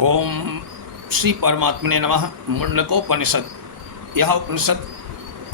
ओम श्री परमात्मने नमः। मुंडकोपनिषद। यह उपनिषद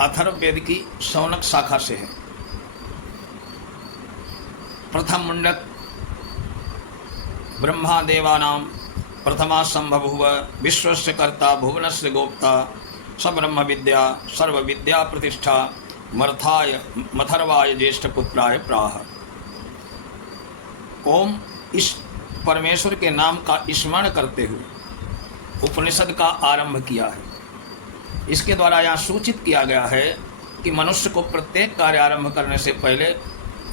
अथर्ववेद की शौनक शाखा से है। प्रथम मुंडक ब्रह्मा देवानां प्रथमा संभवुव विश्वस्य कर्ता भुवनस्य गोप्ता सब्रह्म विद्या सर्व विद्या प्रतिष्ठा मर्थाय मथर्वाय ज्येष्ठपुत्राय प्राह। ओम इस परमेश्वर के नाम का स्मरण करते हुए उपनिषद का आरंभ किया है। इसके द्वारा यहाँ सूचित किया गया है कि मनुष्य को प्रत्येक कार्य आरंभ करने से पहले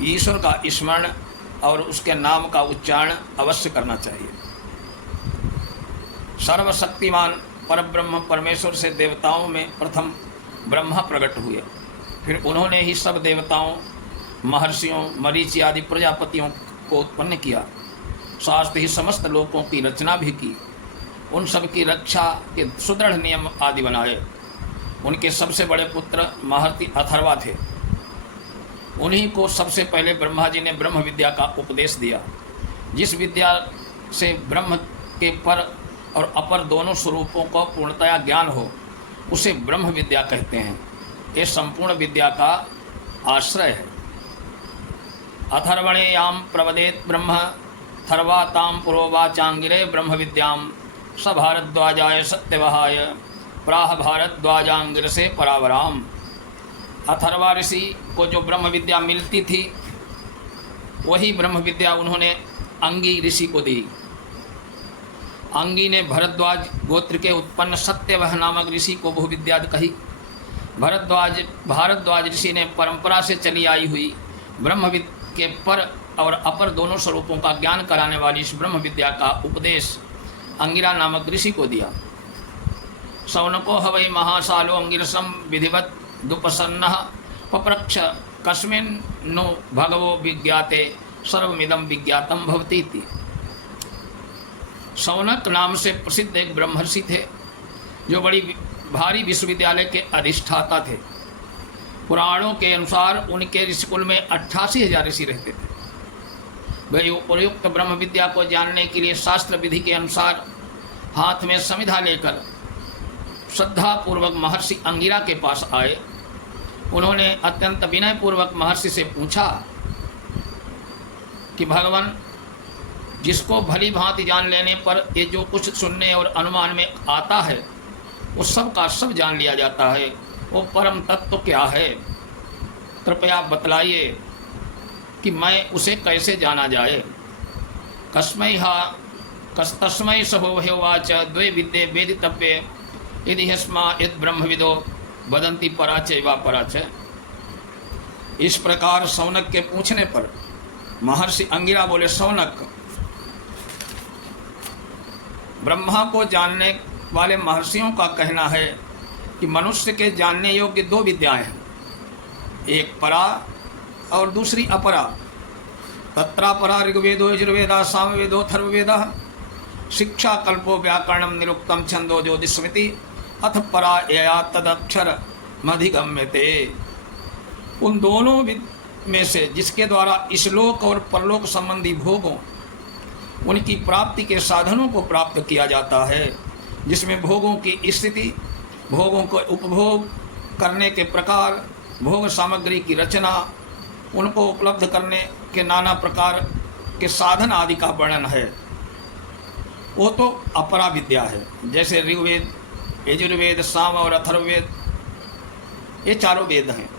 ईश्वर का स्मरण और उसके नाम का उच्चारण अवश्य करना चाहिए। सर्वशक्तिमान परब्रह्म परमेश्वर से देवताओं में प्रथम ब्रह्मा प्रकट हुए, फिर उन्होंने ही सब देवताओं, महर्षियों, मरीचि आदि प्रजापतियों को उत्पन्न किया। शास्त्र ही समस्त लोकों की रचना भी की, उन सब की रक्षा के सुदृढ़ नियम आदि बनाए। उनके सबसे बड़े पुत्र महर्षि अथर्वा थे। उन्हीं को सबसे पहले ब्रह्मा जी ने ब्रह्म विद्या का उपदेश दिया। जिस विद्या से ब्रह्म के पर और अपर दोनों स्वरूपों को पूर्णतया ज्ञान हो उसे ब्रह्म विद्या कहते हैं। ये संपूर्ण विद्या का आश्रय है। अथर्वणे याम प्रवदेत ब्रह्म थर्वाताम पुरोवाचांगिरे ब्रह्म विद्याम स भारद्वाजाय सत्यवहाय प्राह भारद्वाजांगिर से परावराम। अथर्वा ऋषि को जो ब्रह्म विद्या मिलती थी वही ब्रह्म विद्या उन्होंने अंगी ऋषि को दी। अंगी ने भरद्वाज गोत्र के उत्पन्न सत्यवह नामक ऋषि को बहु विद्या कही। भारद्वाज ऋषि ने परंपरा से चली आई हुई ब्रह्म के पर और अपर दोनों स्वरूपों का ज्ञान कराने वाली इस ब्रह्म विद्या का उपदेश अंगिरा नामक ऋषि को दिया। शौनको हवै महासालो अंगिरसम विधिवत दुपसन्नः पप्रक्ष कस्मिन् नो भगवो विज्ञाते सर्वमिदं विज्ञातम भवति इति। शौनक नाम से प्रसिद्ध एक ब्रह्मर्षि थे जो बड़ी भारी विश्वविद्यालय के अधिष्ठाता थे। पुराणों के अनुसार उनके ऋषिकुल में 88,000 ऋषि रहते थे। वे उपयुक्त ब्रह्म विद्या को जानने के लिए शास्त्र विधि के अनुसार हाथ में समिधा लेकर श्रद्धा पूर्वक महर्षि अंगिरा के पास आए। उन्होंने अत्यंत विनय पूर्वक महर्षि से पूछा कि भगवान, जिसको भली भांति जान लेने पर ये जो कुछ सुनने और अनुमान में आता है वो सब का सब जान लिया जाता है, वो परम तत्व क्या है? कृपया बतलाइए कि मैं उसे कैसे जाना जाए। तस्मै सहोवाच द्वे विद्ये वेदितव्ये यदि हस्मा यद ब्रह्मविदो वदन्ति पराचे वा पराचे। इस प्रकार शौनक के पूछने पर महर्षि अंगिरा बोले, शौनक, ब्रह्मा को जानने वाले महर्षियों का कहना है कि मनुष्य के जानने योग्य दो विद्याएं हैं, एक परा और दूसरी अपरा। तत्रा परा ऋग्वेदो यजुर्वेदा सामवेदो अथर्ववेदः शिक्षा कल्पो व्याकरणम निरुक्तम छंदो ज्योतिषमिति अथ परा यया तदक्षर मधिगम्यते। उन दोनों में से जिसके द्वारा इसलोक और परलोक संबंधी भोगों, उनकी प्राप्ति के साधनों को प्राप्त किया जाता है, जिसमें भोगों की स्थिति, भोगों को उपभोग करने के प्रकार, भोग सामग्री की रचना, उनको उपलब्ध करने के नाना प्रकार के साधन आदि का वर्णन है, वो तो अपरा विद्या है। जैसे ऋग्वेद, यजुर्वेद, साम और अथर्ववेद, ये चारों वेद हैं।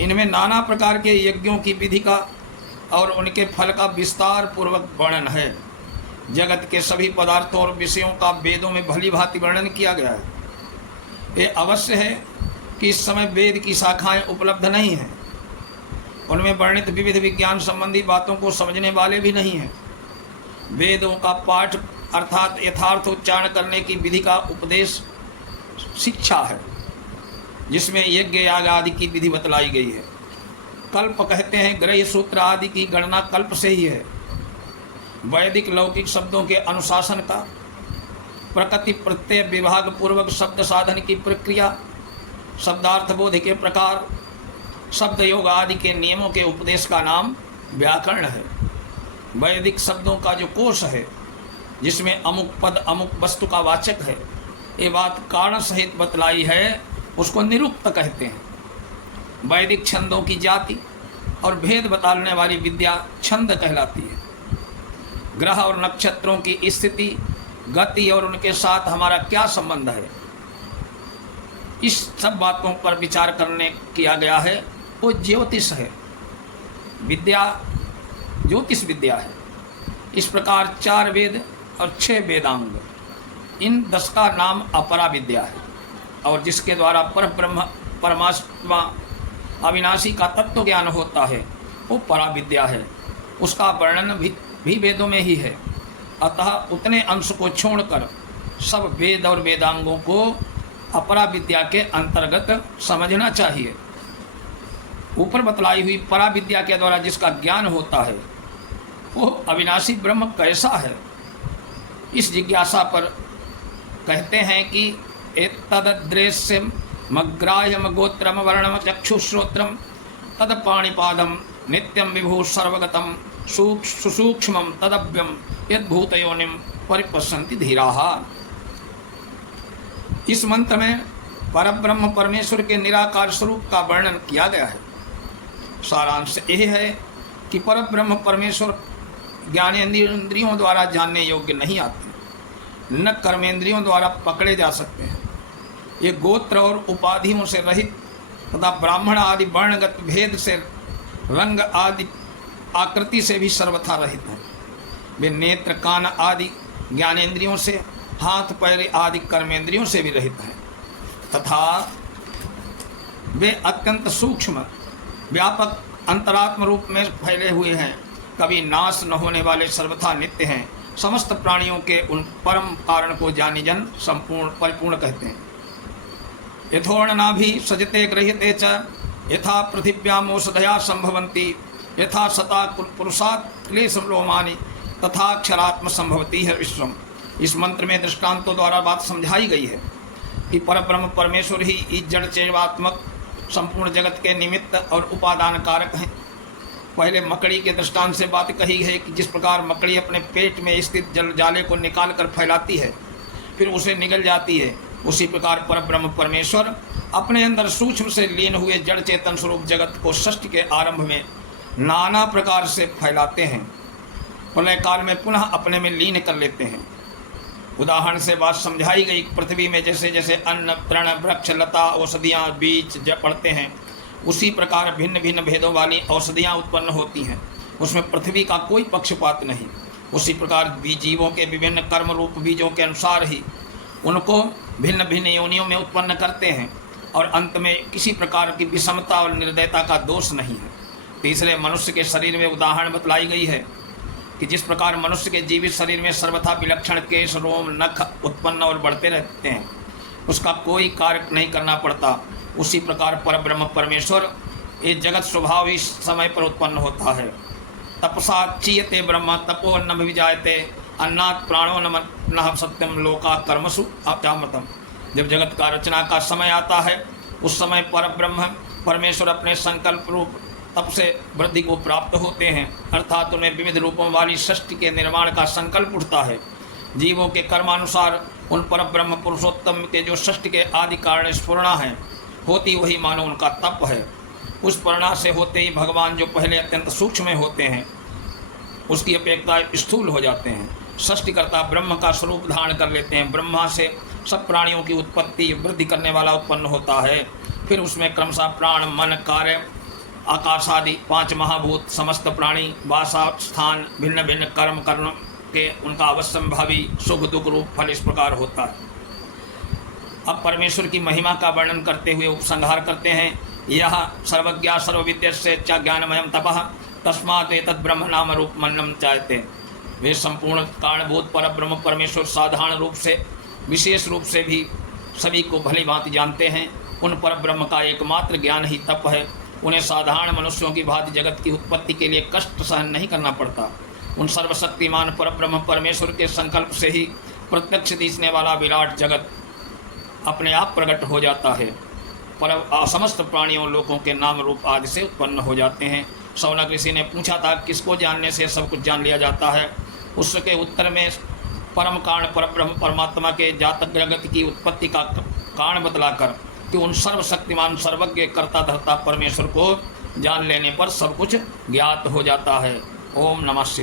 इनमें नाना प्रकार के यज्ञों की विधि का और उनके फल का विस्तार पूर्वक वर्णन है। जगत के सभी पदार्थों और विषयों का वेदों में भली भांति वर्णन किया गया है। ये अवश्य है कि इस समय वेद की शाखाएं उपलब्ध नहीं हैं। उनमें वर्णित विविध विज्ञान संबंधी बातों को समझने वाले भी नहीं हैं। वेदों का पाठ अर्थात यथार्थ उच्चारण करने की विधि का उपदेश शिक्षा है, जिसमें यज्ञ याग आदि की विधि बतलाई गई है। कल्प कहते हैं ग्रह सूत्र आदि की गणना कल्प से ही है। वैदिक लौकिक शब्दों के अनुशासन का, प्रकृति प्रत्यय विभाग पूर्वक शब्द साधन की प्रक्रिया, शब्दार्थ बोध के प्रकार, शब्द योग आदि के नियमों के उपदेश का नाम व्याकरण है। वैदिक शब्दों का जो कोश है जिसमें अमुक पद अमुक वस्तु का वाचक है, ये बात कारण सहित बतलाई है, उसको निरुक्त कहते हैं। वैदिक छंदों की जाति और भेद बतलाने वाली विद्या छंद कहलाती है। ग्रह और नक्षत्रों की स्थिति, गति और उनके साथ हमारा क्या संबंध है, इस सब बातों पर विचार करने किया गया है, वो ज्योतिष है। विद्या ज्योतिष विद्या है। इस प्रकार 4 वेद और 6 वेदांग, इन 10 का नाम अपरा विद्या है। और जिसके द्वारा पर ब्रह्म परमात्मा अविनाशी का तत्व ज्ञान होता है, वो परा विद्या है। उसका वर्णन भी वेदों में ही है। अतः उतने अंश को छोड़कर सब वेद और वेदांगों को अपरा विद्या के अंतर्गत समझना चाहिए। ऊपर बतलाई हुई परा विद्या के द्वारा जिसका ज्ञान होता है, वो अविनाशी ब्रह्म कैसा है, इस जिज्ञासा पर कहते हैं कि एतद्दृश्यम मग्राह्यम गोत्रम वर्णम चक्षुश्रोत्रम तद पाणिपादम नित्यम विभु सर्वगतम सुसूक्ष्मम तदव्यम यद्भूतयोनिम परिपश्यन्ति धीराः। इस मंत्र में परब्रह्म परमेश्वर के निराकार स्वरूप का वर्णन किया गया है। सारांश यह है कि परब्रह्म परमेश्वर ज्ञानेंद्रियों द्वारा जानने योग्य नहीं आते, न कर्मेंद्रियों द्वारा पकड़े जा सकते हैं। ये गोत्र और उपाधियों से रहित तथा ब्राह्मण आदि वर्णगत भेद से, रंग आदि आकृति से भी सर्वथा रहित हैं। वे नेत्र कान आदि ज्ञानेंद्रियों से, हाथ पैर आदि कर्मेंद्रियों से भी रहित हैं तथा वे अत्यंत सूक्ष्म व्यापक अंतरात्म रूप में फैले हुए हैं। कभी नाश न होने वाले सर्वथा नित्य हैं। समस्त प्राणियों के उन परम कारण को जानी जन संपूर्ण परिपूर्ण कहते हैं। यथोर्णनाभि सजते गृह्यते च यथा पृथिव्याम औषधया संभवन्ति यथा सता पुरुषात् क्लेशम लोमानि तथा अक्षरात्म संभवती है विश्वम। इस मंत्र में दृष्टांतों द्वारा बात समझाई गई है कि परब्रह्म परमेश्वर ही इस जड़ चेवात्मक संपूर्ण जगत के निमित्त और उपादान कारक हैं। पहले मकड़ी के दृष्टांत से बात कही है कि जिस प्रकार मकड़ी अपने पेट में स्थित जल जाले को निकाल कर फैलाती है, फिर उसे निगल जाती है, उसी प्रकार परब्रह्म परमेश्वर अपने अंदर सूक्ष्म से लीन हुए जड़ चेतन स्वरूप जगत को सृष्टि के आरंभ में नाना प्रकार से फैलाते हैं, प्रलय काल में पुनः अपने में लीन कर लेते हैं। उदाहरण से बात समझाई गई। पृथ्वी में जैसे जैसे अन्न तृण वृक्ष लता औषधियाँ बीज पड़ते हैं, उसी प्रकार भिन्न भिन्न भेदों वाली औषधियाँ उत्पन्न होती हैं। उसमें पृथ्वी का कोई पक्षपात नहीं। उसी प्रकार जीवों के विभिन्न कर्म रूप बीजों के अनुसार ही उनको भिन्न भिन्न योनियों में उत्पन्न करते हैं और अंत में किसी प्रकार की विषमता और निर्दयता का दोष नहीं है। तीसरे मनुष्य के शरीर में उदाहरण बतलाई गई है कि जिस प्रकार मनुष्य के जीवित शरीर में सर्वथा विलक्षण केश रोम नख उत्पन्न और बढ़ते रहते हैं, उसका कोई कार्य नहीं करना पड़ता, उसी प्रकार परब्रह्म परमेश्वर ये जगत स्वभाव इस समय पर उत्पन्न होता है। तपसा चीयते ब्रह्म तपो न विजायते अन्नात् प्राणो न सत्यम लोका कर्मसु अचामृतम। जब जगत का रचना का समय आता है, उस समय परब्रह्म परमेश्वर अपने संकल्प रूप तप से वृद्धि को प्राप्त होते हैं, अर्थात उन्हें विविध रूपों वाली सृष्टि के निर्माण का संकल्प उठता है। जीवों के कर्मानुसार उन परब्रह्म पुरुषोत्तम के जो सृष्टि के आदि कारण स्फुरणा है होती, वही मानो उनका तप है। उस प्रेरणा से होते ही भगवान जो पहले अत्यंत सूक्ष्म में होते हैं, उसकी अपेक्षा स्थूल हो जाते हैं। सृष्टिकर्ता ब्रह्म का स्वरूप धारण कर लेते हैं। ब्रह्मा से सब प्राणियों की उत्पत्ति वृद्धि करने वाला उत्पन्न होता है। फिर उसमें क्रमशः प्राण मन कार्य आकाश आदि 5 महाभूत समस्त प्राणी वासा स्थान भिन्न भिन्न कर्म कर्म के उनका अवश्यंभावी सुख दुख रूप फल इस प्रकार होता है। अब परमेश्वर की महिमा का वर्णन करते हुए उपसंहार करते हैं। यह सर्वज्ञा सर्वविद्यस्य च ज्ञानमयम तपः तस्मात् एतद् ब्रह्म नाम रूप मन्नम चाहते। वे संपूर्ण कारणभूत परब्रह्म परमेश्वर साधारण रूप से विशेष रूप से भी सभी को भली भांति जानते हैं। उन परब्रह्म का एकमात्र ज्ञान ही तप है। उन्हें साधारण मनुष्यों की भांति जगत की उत्पत्ति के लिए कष्ट सहन नहीं करना पड़ता। उन सर्वशक्तिमान परब्रह्म परमेश्वर के संकल्प से ही प्रत्यक्ष दिखने वाला विराट जगत अपने आप प्रकट हो जाता है। पर समस्त प्राणियों लोगों के नाम रूप आदि से उत्पन्न हो जाते हैं। शौनक ऋषि ने पूछा था किसको जानने से सब कुछ जान लिया जाता है। उसके उत्तर में परम कारण पर ब्रह्म परमात्मा के जातक जगत की उत्पत्ति का कारण बतलाकर कि उन सर्वशक्तिमान सर्वज्ञ कर्ता धर्ता परमेश्वर को जान लेने पर सब कुछ ज्ञात हो जाता है। ओम नमः शिवाय।